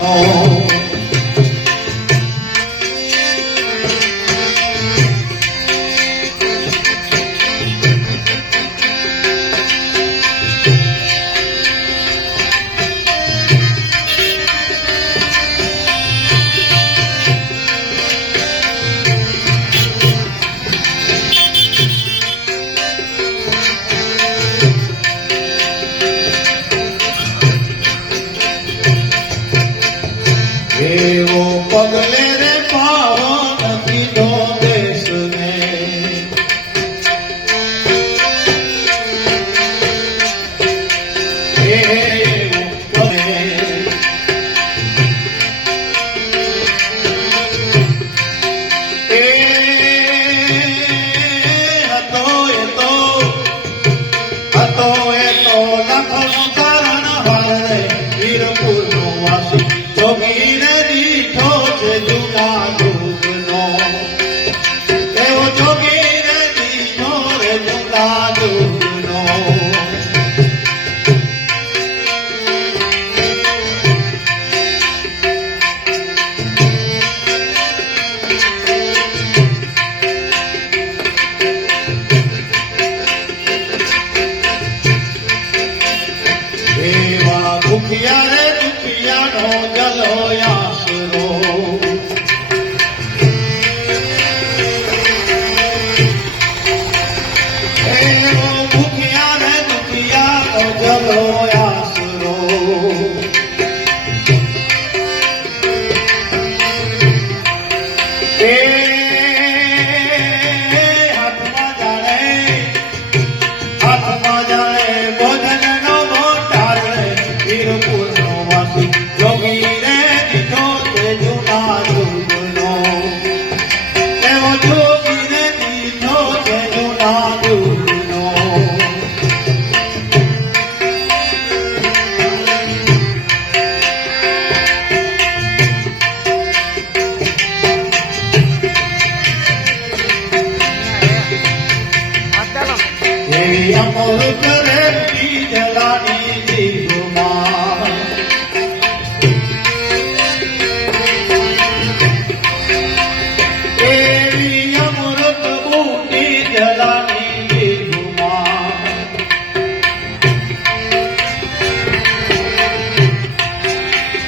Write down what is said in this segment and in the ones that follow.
Oh. Yeah. થઈ અમલ કરે બીજલાની જીવમાં એવી અમૃત બુટી જલાની જીવમાં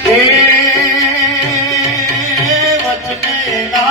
એ વચને ના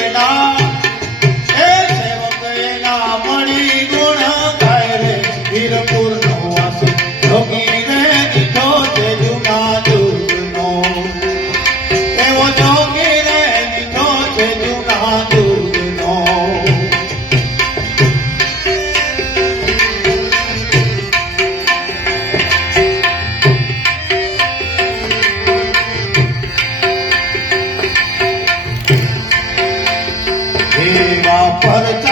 ना परता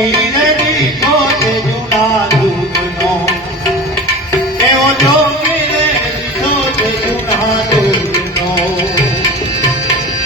Thank you.